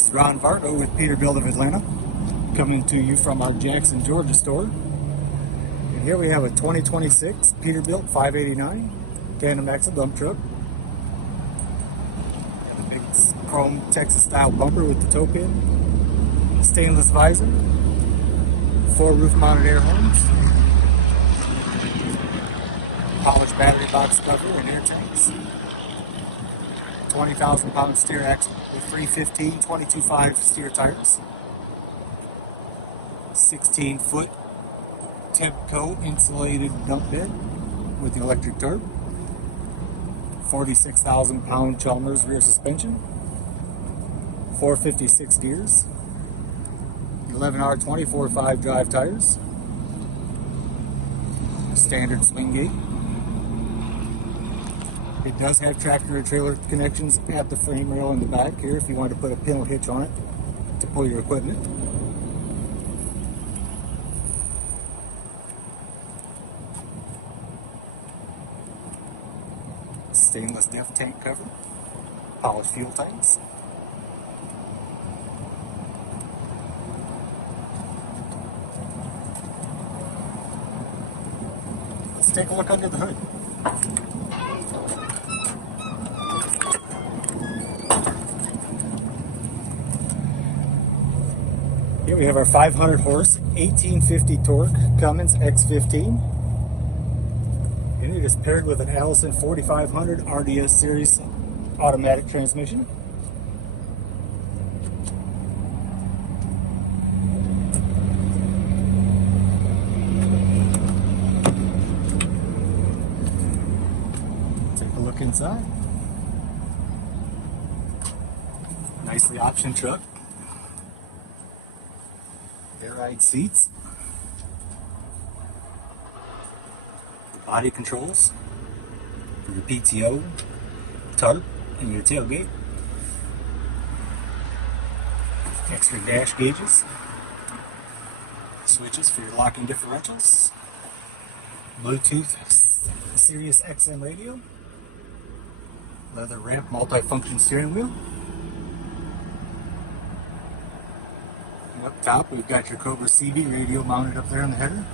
This is Ron Vargo with Peterbilt of Atlanta, coming to you from our Jackson, Georgia store. And here we have a 2026 Peterbilt 589 tandem axle dump truck. Got a big chrome Texas style bumper with the toe pin, stainless visor, 4 roof mounted air horns, polished battery box cover and air tanks, 20,000 pound steer axle with 315 22.5 steer tires, 16-foot Peterbilt insulated dump bed with the electric turb, 46,000 pound Chalmers rear suspension, 456 gears, 11R 24.5 drive tires, standard swing gate. It does have tractor and trailer connections at the frame rail in the back here if you want to put a pintle hitch on it to pull your equipment. Stainless depth tank cover, polished fuel tanks. Let's take a look under the hood. Here we have our 500 horse, 1850 torque Cummins X15. And it is paired with an Allison 4500 RDS series automatic transmission. Take a look inside. Nicely optioned truck. Air ride seats, the body controls for your PTO, tarp, and your tailgate, extra dash gauges, switches for your locking differentials, Bluetooth Sirius XM radio, leather ramp multi-function steering wheel. Up top, we've got your Cobra CB radio mounted up there on the header.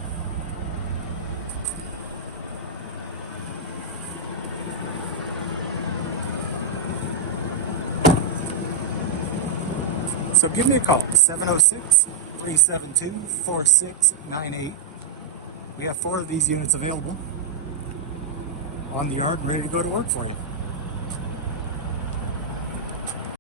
So give me a call, 706-372-4698. We have 4 of these units available on the yard and ready to go to work for you.